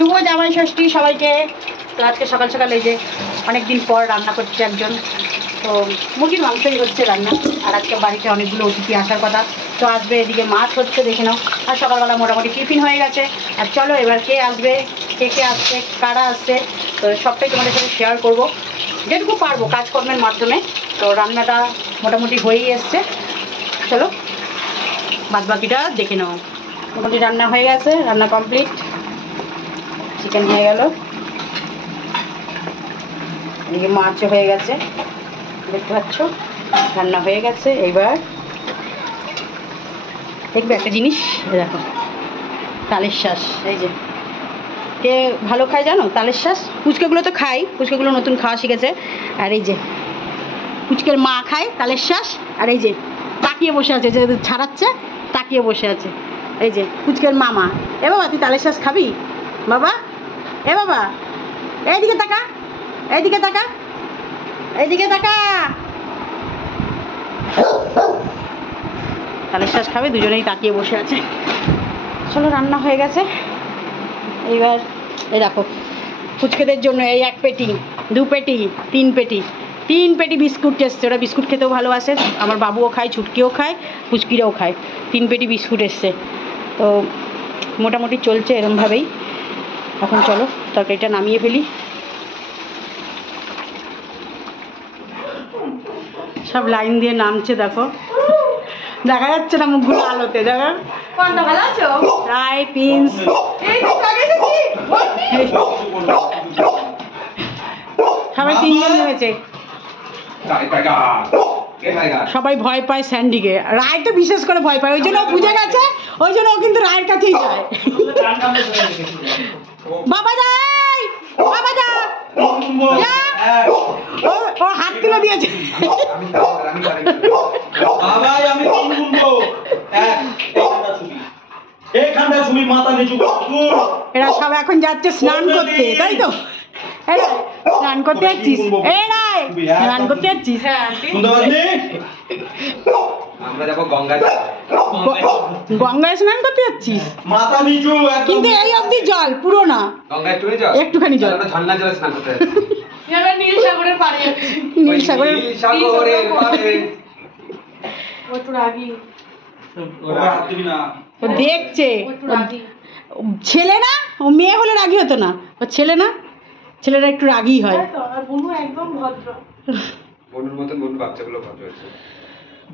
শুভ জামাই ষষ্ঠী সবাইকে। তো আজকে সকাল সকাল এই যে অনেকদিন পর রান্না করছে একজন, তো মুরগির মাংসই হচ্ছে রান্না। আর আজকে বাড়িতে অনেকগুলো অতিথি আসার কথা, তো আসবে। এদিকে মাছ হচ্ছে দেখে নাও। আর সকালবেলা মোটামুটি টিফিন হয়ে গেছে। আর চলো এবার কে আসবে, কে আসছে, কারা আসছে, তো সবটাই তোমাদের সাথে শেয়ার করবো যেটুকু পারবো কাজকর্মের মাধ্যমে। তো রান্নাটা মোটামুটি হয়েই এসছে, চলো বাদ বাকিটা দেখে নাও। মোটামুটি রান্না হয়ে গেছে, রান্না কমপ্লিট। চিকেন হয়ে গেল, এদিকে মাছও হয়ে গেছে, দেখতে পাচ্ছ রান্না হয়ে গেছে। এইবার দেখবে একটা জিনিস, দেখো তালের শ্বাস। এই যে কে ভালো খায় জানো তালের শ্বাস? পুচকেগুলো তো খাই, পুচকেগুলো নতুন খাওয়া শিখেছে। আর এই যে পুচকের মা খায় তালের শ্বাস। আর এই যে তাকিয়ে বসে আছে, যে ছাড়াচ্ছে তাকিয়ে বসে আছে, এই যে পুচকের মামা। এ বাবা তুই তালের শ্বাস খাবি বাবা? এ বাবা এইদিকে তাকা, এইদিকে তাকা, এইদিকে তাকা। তালের শ্বাস খাবে, দুজনেই তাকিয়ে বসে আছে। চলো রান্না হয়ে গেছে। এইবার এই দেখো ফুচকেদের জন্য এই 1 পেটি, 2 পেটি, 3 পেটি, 3 পেটি বিস্কুট এসছে। ওরা বিস্কুট খেতেও ভালোবাসে, আমার বাবুও খায়, ছুটকিও খায়, পুচকিরাও খায়। 3 পেটি বিস্কুট এসছে। তো মোটামুটি চলছে এরমভাবেই। এখন চলো তরকারিটা নামিয়ে ফেলি। সব লাইন দিয়ে নামছে, দেখো দেখা যাচ্ছে না মুখগুলো আলোতে। দেখো রায় প্রিন্স সবাই 3 জন নেমেছে। সবাই ভয় পায় স্যান্ডিকে, রায় তো বিশেষ করে ভয় পায়, ওই জন্য বুঝে গেছে, ওই জন্য ও কিন্তু রায়ের কাছেই যায়। বাবা যাই, বাবা যা, ও হাত তুলে দিয়েছে। এরা সব এখন যাচ্ছে স্নান করতে, তাই তো? স্নান করতে যাচ্ছিস? এই রায় স্নান করতে যাচ্ছিস? গঙ্গায় স্নান করতে যাচ্ছিস? কিন্তু এই অব্দি জল, পুরো না, একটুখানি জল। নীল সাগরের পাড়ে, নীল সাগরের দেখছে। ছেলে না, ও মেয়ে হলে রাগি হতো না, ও ছেলে না, ছেলেরা একটু রাগি হয়।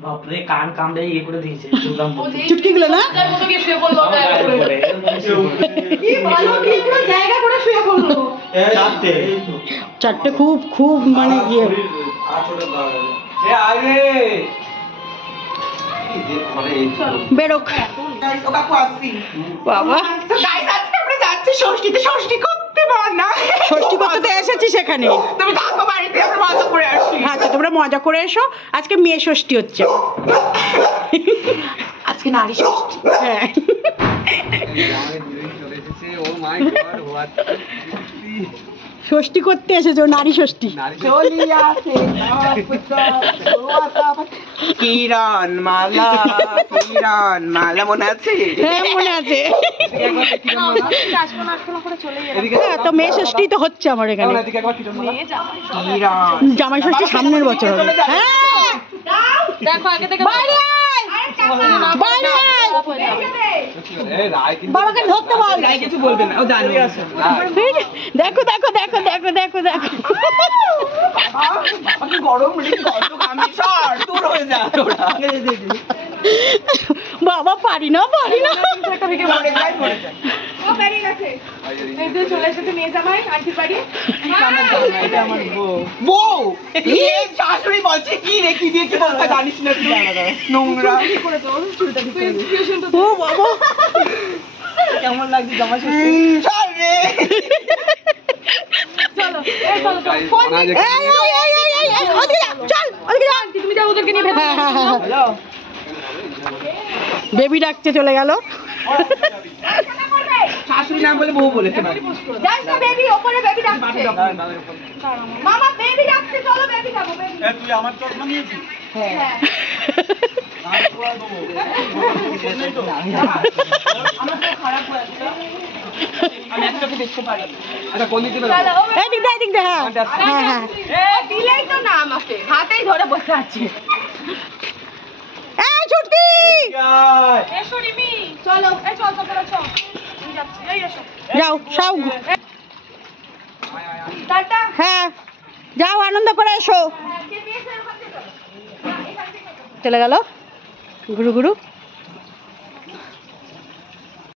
বাপরে কান কামড়ে ইয়ে করে দিয়েছে চুটকিগুলো না, চারটে খুব খুব মানে ইয়ে। বেরোক বাবা, ষষ্ঠীতে ষষ্ঠী করতে পার না, ষষ্ঠী করতে তো এসেছি সেখানে। তুমি থাকো বাড়িতে, আমরা মজা করে আসি। আচ্ছা তোমরা মজা করে এসো, আজকে মেয়ে ষষ্ঠী হচ্ছে, আজকে নারী ষষ্ঠী। হ্যাঁ ষষ্ঠী করতে এসেছো, নারী ষষ্ঠী। কিরণ মালা, কিরণ মালা মনে আছে? হ্যাঁ মনে আছে। তো মেয়ে ষষ্ঠী তো হচ্ছে আমার এখানে, জামাই ষষ্ঠী সামনের বছর হবে। হ্যাঁ দেখো আগে থেকে বাইরে বাইরে বাবাকে ধরতে বল, কিছু বলবে না, ও জানে। দেখো দেখো দেখো দেখো দেখো দেখো গরম হয়ে যায়। বাবা পারি না, পারি না। শাশুড়ি বলছে কি রেখে দিয়ে কি বলতে জানিস না, নোংরা। ও বাবা কেমন লাগছে জামা ষষ্ঠী? বেবি ডাকছে, চলে গেল। শাশুড়ি নাম বলে বউ বলেছে। তুই আমার চশমা নিয়েছিস? হ্যাঁ আমার তো খারাপ হয়েছে। আমি এক চোখে দেখতে পারি। এই দিক দে, এই দিক দে, হ্যাঁ হ্যাঁ হ্যাঁ। দিলেই তো না আমাকে, হাতেই ধরে বসে আছে। এই ছুটকি, এসো রিমি, চলো, এই চল চল চল, আমি যাচ্ছি, এই এসো। যাও সব, টাটা। হ্যাঁ যাও আনন্দ করে এসো। চলে গেল গুরু গুরু।